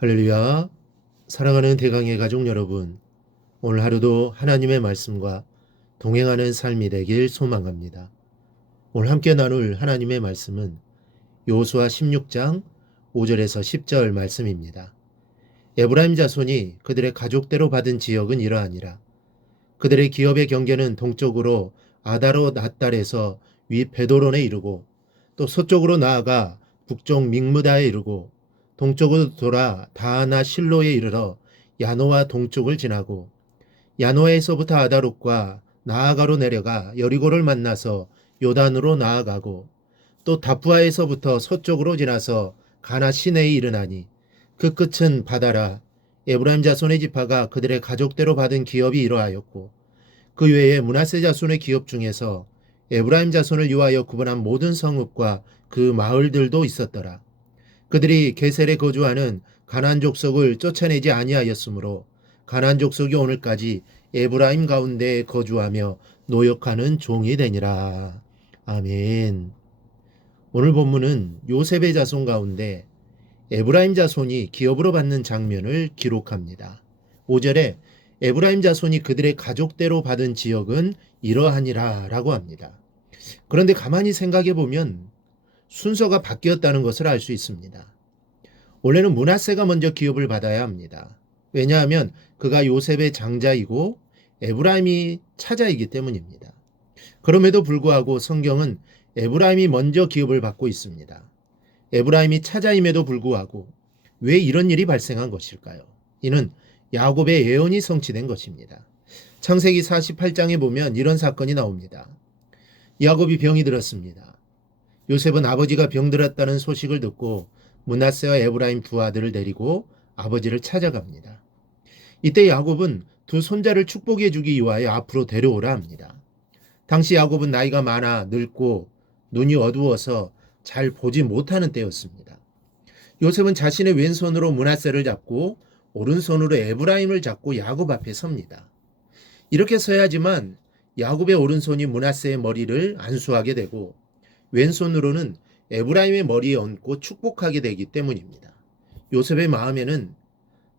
할렐루야. 사랑하는 대강의 가족 여러분, 오늘 하루도 하나님의 말씀과 동행하는 삶이 되길 소망합니다. 오늘 함께 나눌 하나님의 말씀은 여호수아 16장 5절에서 10절 말씀입니다. 에브라임 자손이 그들의 가족대로 받은 지역은 이러하니라. 그들의 기업의 경계는 동쪽으로 아다로 낫달에서 위 베도론에 이르고, 또 서쪽으로 나아가 북쪽 믹무다에 이르고, 동쪽으로 돌아 다하나 실로에 이르러 야노와 동쪽을 지나고, 야노에서부터 아다롯과 나아가로 내려가 여리고를 만나서 요단으로 나아가고, 또 다푸아에서부터 서쪽으로 지나서 가나 시내에 이르나니 그 끝은 바다라. 에브라임 자손의 지파가 그들의 가족대로 받은 기업이 이러하였고, 그 외에 므낫세 자손의 기업 중에서 에브라임 자손을 위하여 구분한 모든 성읍과 그 마을들도 있었더라. 그들이 게셀에 거주하는 가나안 족속을 쫓아내지 아니하였으므로 가나안 족속이 오늘까지 에브라임 가운데에 거주하며 노역하는 종이 되니라. 아멘. 오늘 본문은 요셉의 자손 가운데 에브라임 자손이 기업으로 받는 장면을 기록합니다. 5절에 에브라임 자손이 그들의 가족대로 받은 지역은 이러하니라 라고 합니다. 그런데 가만히 생각해 보면 순서가 바뀌었다는 것을 알 수 있습니다. 원래는 므낫세가 먼저 기업을 받아야 합니다. 왜냐하면 그가 요셉의 장자이고 에브라임이 차자이기 때문입니다. 그럼에도 불구하고 성경은 에브라임이 먼저 기업을 받고 있습니다. 에브라임이 차자임에도 불구하고 왜 이런 일이 발생한 것일까요? 이는 야곱의 예언이 성취된 것입니다. 창세기 48장에 보면 이런 사건이 나옵니다. 야곱이 병이 들었습니다. 요셉은 아버지가 병들었다는 소식을 듣고 므낫세와 에브라임 두 아들을 데리고 아버지를 찾아갑니다. 이때 야곱은 두 손자를 축복해 주기 위하여 앞으로 데려오라 합니다. 당시 야곱은 나이가 많아 늙고 눈이 어두워서 잘 보지 못하는 때였습니다. 요셉은 자신의 왼손으로 므낫세를 잡고 오른손으로 에브라임을 잡고 야곱 앞에 섭니다. 이렇게 서야지만 야곱의 오른손이 므낫세의 머리를 안수하게 되고 왼손으로는 에브라임의 머리에 얹고 축복하게 되기 때문입니다. 요셉의 마음에는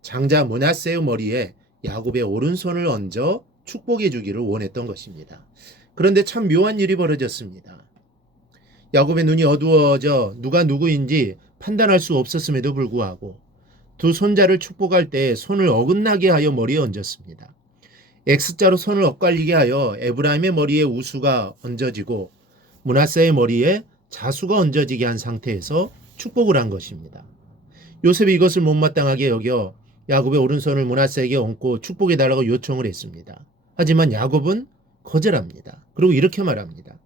장자 므낫세의 머리에 야곱의 오른손을 얹어 축복해 주기를 원했던 것입니다. 그런데 참 묘한 일이 벌어졌습니다. 야곱의 눈이 어두워져 누가 누구인지 판단할 수 없었음에도 불구하고 두 손자를 축복할 때 손을 어긋나게 하여 머리에 얹었습니다. X자로 손을 엇갈리게 하여 에브라임의 머리에 우수가 얹어지고 므낫세의 머리에 자수가 얹어지게 한 상태에서 축복을 한 것입니다. 요셉이 이것을 못마땅하게 여겨 야곱의 오른손을 므낫세에게 얹고 축복해달라고 요청을 했습니다. 하지만 야곱은 거절합니다. 그리고 이렇게 말합니다.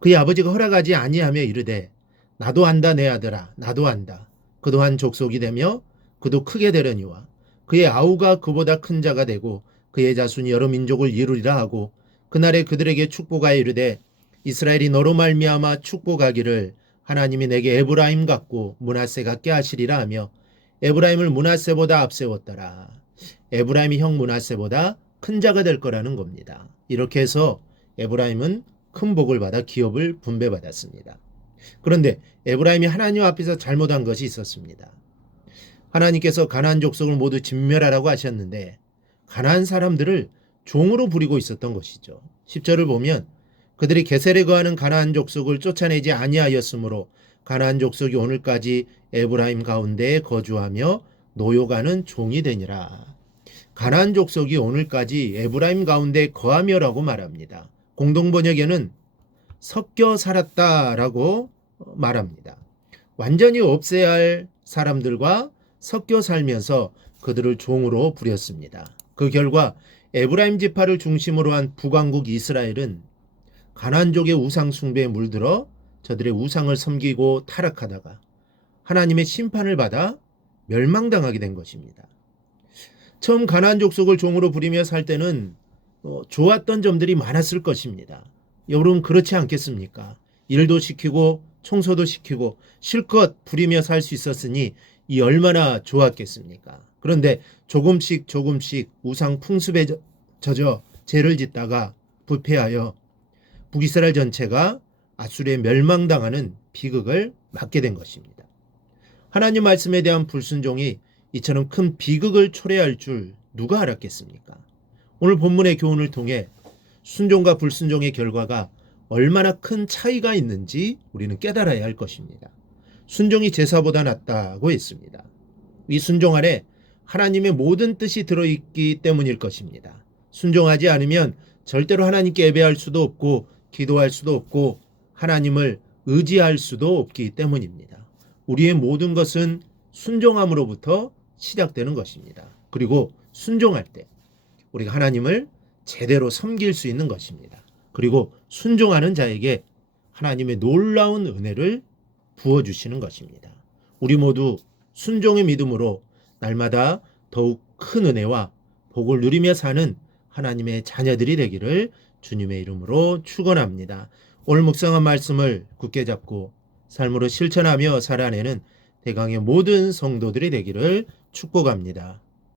그의 아버지가 허락하지 아니하며 이르되 나도 안다 내 아들아 나도 안다. 그도 한 족속이 되며 그도 크게 되려니와 그의 아우가 그보다 큰 자가 되고 그의 자손이 여러 민족을 이루리라 하고 그날에 그들에게 축복하여 이르되 이스라엘이 너로 말미암아 축복하기를 하나님이 내게 에브라임 같고 므낫세 같게 하시리라 하며 에브라임을 므낫세보다 앞세웠더라. 에브라임이 형 므낫세보다 큰 자가 될 거라는 겁니다. 이렇게 해서 에브라임은 큰 복을 받아 기업을 분배받았습니다. 그런데 에브라임이 하나님 앞에서 잘못한 것이 있었습니다. 하나님께서 가나안 족속을 모두 진멸하라고 하셨는데 가나안 사람들을 종으로 부리고 있었던 것이죠. 10절을 보면 그들이 게셀에 거하는 가나안 족속을 쫓아내지 아니하였으므로 가나안 족속이 오늘까지 에브라임 가운데에 거주하며 노역하는 종이 되니라. 가나안 족속이 오늘까지 에브라임 가운데 거하며라고 말합니다. 공동번역에는 섞여 살았다라고 말합니다. 완전히 없애야 할 사람들과 섞여 살면서 그들을 종으로 부렸습니다. 그 결과 에브라임 지파를 중심으로 한 북왕국 이스라엘은 가나안족의 우상 숭배에 물들어 저들의 우상을 섬기고 타락하다가 하나님의 심판을 받아 멸망당하게 된 것입니다. 처음 가나안 족속을 종으로 부리며 살 때는 좋았던 점들이 많았을 것입니다. 여러분 그렇지 않겠습니까? 일도 시키고 청소도 시키고 실컷 부리며 살 수 있었으니 이 얼마나 좋았겠습니까? 그런데 조금씩 우상 풍습에 젖어 죄를 짓다가 부패하여 북이스라엘 전체가 아수르에 멸망당하는 비극을 맞게 된 것입니다. 하나님 말씀에 대한 불순종이 이처럼 큰 비극을 초래할 줄 누가 알았겠습니까? 오늘 본문의 교훈을 통해 순종과 불순종의 결과가 얼마나 큰 차이가 있는지 우리는 깨달아야 할 것입니다. 순종이 제사보다 낫다고 했습니다. 이 순종 안에 하나님의 모든 뜻이 들어있기 때문일 것입니다. 순종하지 않으면 절대로 하나님께 예배할 수도 없고 기도할 수도 없고 하나님을 의지할 수도 없기 때문입니다. 우리의 모든 것은 순종함으로부터 시작되는 것입니다. 그리고 순종할 때 우리가 하나님을 제대로 섬길 수 있는 것입니다. 그리고 순종하는 자에게 하나님의 놀라운 은혜를 부어주시는 것입니다. 우리 모두 순종의 믿음으로 날마다 더욱 큰 은혜와 복을 누리며 사는 하나님의 자녀들이 되기를 주님의 이름으로 축원합니다. 오늘 묵상한 말씀을 굳게 잡고 삶으로 실천하며 살아내는 대강의 모든 성도들이 되기를 축복합니다.